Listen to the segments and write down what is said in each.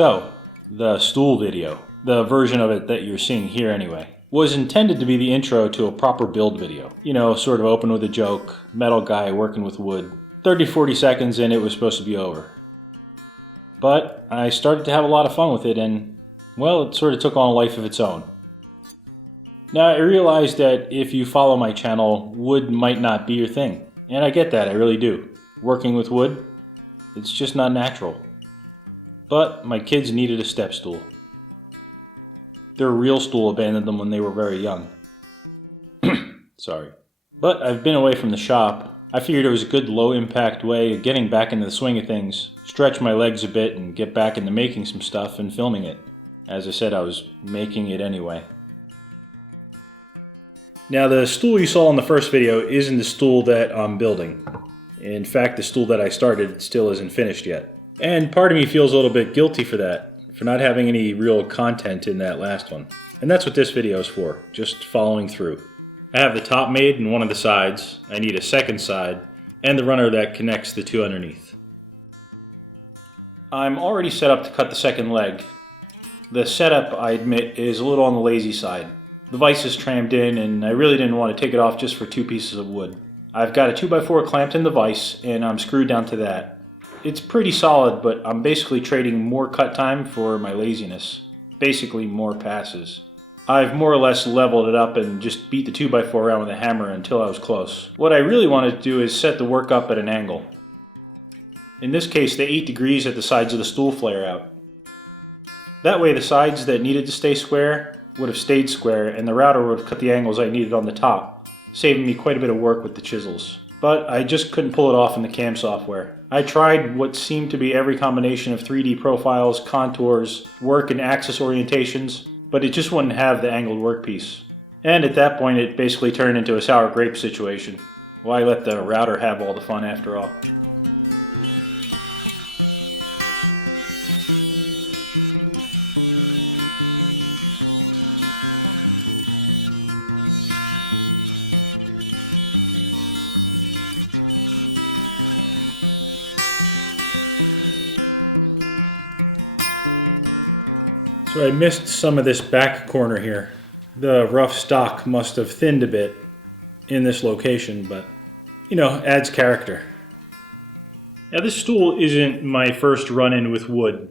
So, the stool video, the version of it that you're seeing here anyway, was intended to be the intro to a proper build video. You know, sort of open with a joke, metal guy working with wood. 30-40 seconds and it was supposed to be over. But I started to have a lot of fun with it and, well, it sort of took on a life of its own. Now I realized that if you follow my channel, wood might not be your thing. And I get that, I really do. Working with wood, it's just not natural. But my kids needed a step stool. Their real stool abandoned them when they were very young. Sorry. But I've been away from the shop. I figured it was a good low-impact way of getting back into the swing of things, stretch my legs a bit and get back into making some stuff and filming it. As I said, I was making it anyway. Now the stool you saw in the first video isn't the stool that I'm building. In fact, the stool that I started still isn't finished yet. And part of me feels a little bit guilty for that, for not having any real content in that last one. And that's what this video is for, just following through. I have the top made and one of the sides. I need a second side, and the runner that connects the two underneath. I'm already set up to cut the second leg. The setup, I admit, is a little on the lazy side. The vise is trammed in, and I really didn't want to take it off just for 2 pieces of wood. I've got a 2x4 clamped in the vise, and I'm screwed down to that. It's pretty solid, but I'm basically trading more cut time for my laziness. Basically more passes. I've more or less leveled it up and just beat the 2x4 around with a hammer until I was close. What I really wanted to do is set the work up at an angle. In this case, the 8 degrees at the sides of the stool flare out. That way the sides that needed to stay square would have stayed square and the router would have cut the angles I needed on the top, saving me quite a bit of work with the chisels. But I just couldn't pull it off in the CAM software. I tried what seemed to be every combination of 3D profiles, contours, work and axis orientations, but it just wouldn't have the angled workpiece. And at that point it basically turned into a sour grape situation. Why let the router have all the fun after all? I missed some of this back corner here. The rough stock must have thinned a bit in this location, but you know, adds character. Now this stool isn't my first run-in with wood.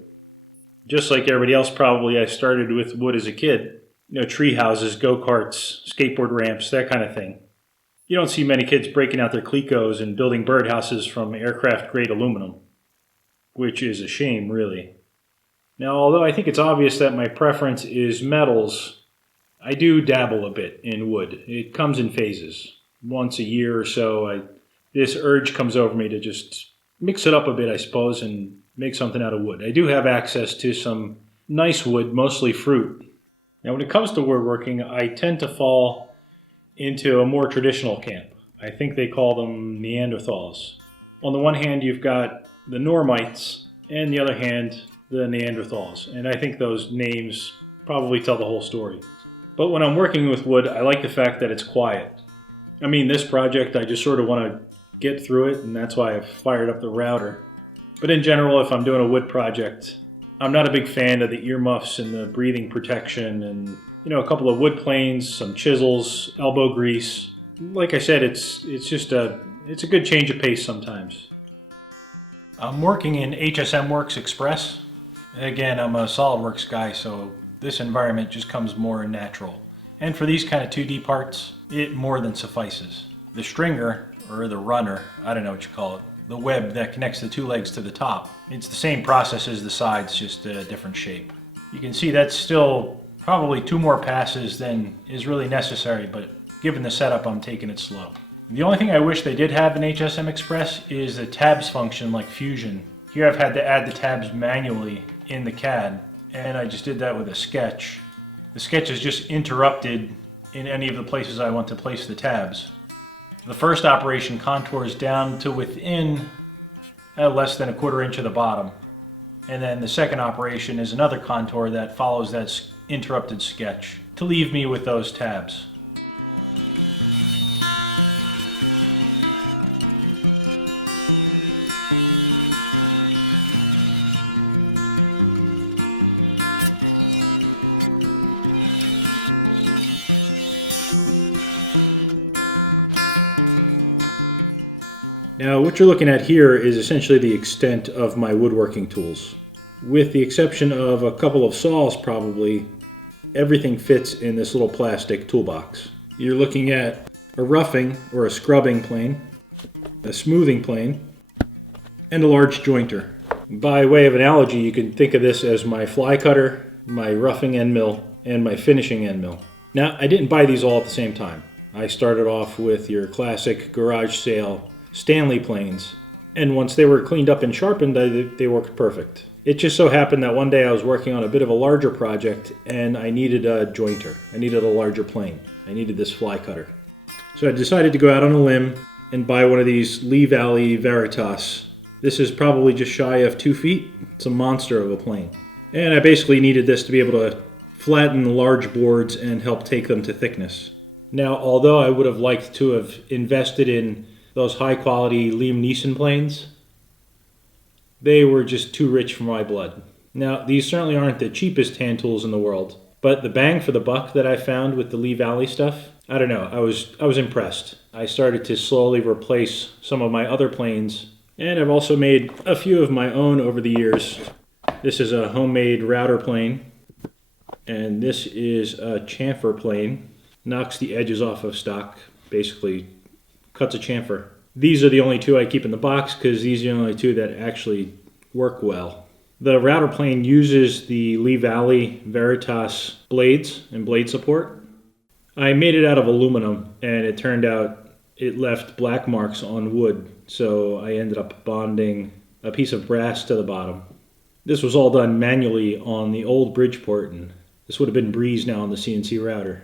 Just like everybody else probably, I started with wood as a kid. You know, tree houses, go-karts, skateboard ramps, that kind of thing. You don't see many kids breaking out their Clecos and building birdhouses from aircraft-grade aluminum. Which is a shame, really. Now, although I think it's obvious that my preference is metals, I do dabble a bit in wood. It comes in phases. Once a year or so, this urge comes over me to just mix it up a bit, I suppose, and make something out of wood. I do have access to some nice wood, mostly fruit. Now, when it comes to woodworking, I tend to fall into a more traditional camp. I think they call them Neanderthals. On the one hand, you've got the Normites, and the other hand, the Neanderthals, and I think those names probably tell the whole story. But when I'm working with wood, I like the fact that it's quiet. I mean, this project, I just sort of want to get through it, and that's why I've fired up the router. But in general, if I'm doing a wood project, I'm not a big fan of the earmuffs and the breathing protection and, you know, a couple of wood planes, some chisels, elbow grease. Like I said, it's a good change of pace sometimes. I'm working in HSM Works Express. Again, I'm a SolidWorks guy, so this environment just comes more natural. And for these kind of 2D parts, it more than suffices. The stringer, or the runner, I don't know what you call it, the web that connects the 2 legs to the top, it's the same process as the sides, just in a different shape. You can see that's still probably 2 more passes than is really necessary, but given the setup, I'm taking it slow. The only thing I wish they did have in HSM Express is a tabs function like Fusion. Here I've had to add the tabs manually in the CAD, and I just did that with a sketch. The sketch is just interrupted in any of the places I want to place the tabs. The first operation contours down to within less than 1/4 inch of the bottom. And then the second operation is another contour that follows that interrupted sketch to leave me with those tabs. Now what you're looking at here is essentially the extent of my woodworking tools. With the exception of a couple of saws probably, everything fits in this little plastic toolbox. You're looking at a roughing or a scrubbing plane, a smoothing plane, and a large jointer. By way of analogy, you can think of this as my fly cutter, my roughing end mill, and my finishing end mill. Now, I didn't buy these all at the same time. I started off with your classic garage sale Stanley planes, and once they were cleaned up and sharpened, they worked perfect. It just so happened that one day I was working on a bit of a larger project and I needed a jointer. I needed a larger plane. I needed this fly cutter. So I decided to go out on a limb and buy one of these Lee Valley Veritas. This is probably just shy of 2 feet. It's a monster of a plane. And I basically needed this to be able to flatten large boards and help take them to thickness. Now, although I would have liked to have invested in those high quality Liam Neeson planes, they were just too rich for my blood. Now, these certainly aren't the cheapest hand tools in the world, but the bang for the buck that I found with the Lee Valley stuff, I don't know, I was impressed. I started to slowly replace some of my other planes, and I've also made a few of my own over the years. This is a homemade router plane, and this is a chamfer plane. Knocks the edges off of stock, basically cuts a chamfer. These are the only two I keep in the box because these are the only two that actually work well. The router plane uses the Lee Valley Veritas blades and blade support. I made it out of aluminum and it turned out it left black marks on wood, so I ended up bonding a piece of brass to the bottom. This was all done manually on the old Bridgeport, and this would have been breeze now on the CNC router.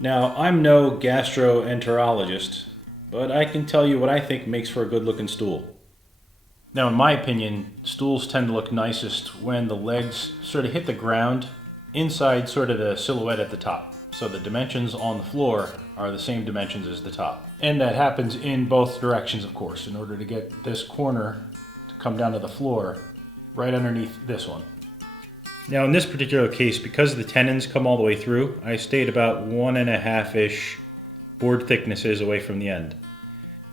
Now, I'm no gastroenterologist, but I can tell you what I think makes for a good-looking stool. Now, in my opinion, stools tend to look nicest when the legs sort of hit the ground inside sort of the silhouette at the top. So the dimensions on the floor are the same dimensions as the top. And that happens in both directions, of course, in order to get this corner to come down to the floor right underneath this one. Now in this particular case, because the tenons come all the way through, I stayed about 1.5-ish board thicknesses away from the end.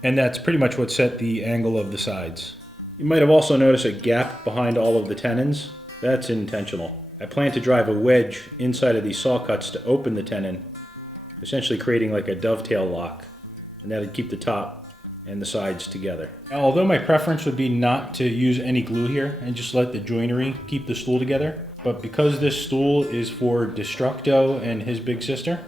And that's pretty much what set the angle of the sides. You might have also noticed a gap behind all of the tenons. That's intentional. I plan to drive a wedge inside of these saw cuts to open the tenon, essentially creating like a dovetail lock, and that'd keep the top and the sides together. Now, although my preference would be not to use any glue here and just let the joinery keep the stool together, but because this stool is for Destructo and his big sister,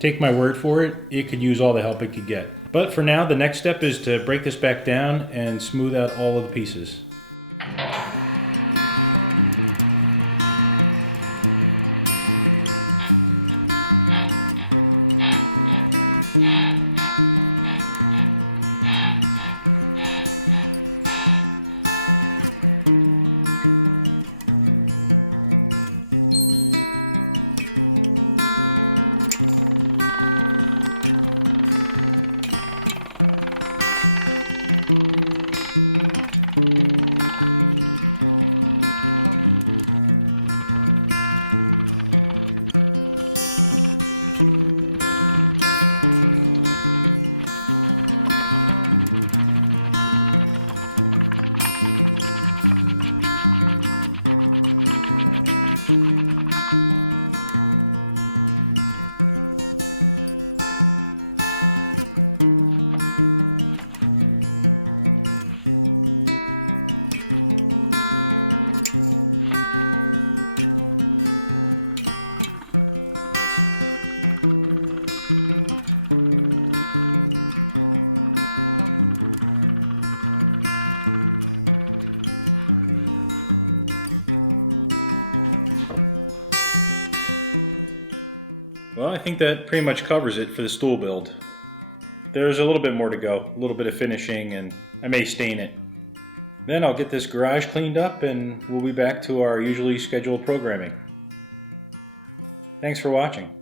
take my word for it, it could use all the help it could get. But for now, the next step is to break this back down and smooth out all of the pieces. think that pretty much covers it for the stool build. There's a little bit more to go, a little bit of finishing, and I may stain it. Then I'll get this garage cleaned up and we'll be back to our usually scheduled programming. Thanks for watching.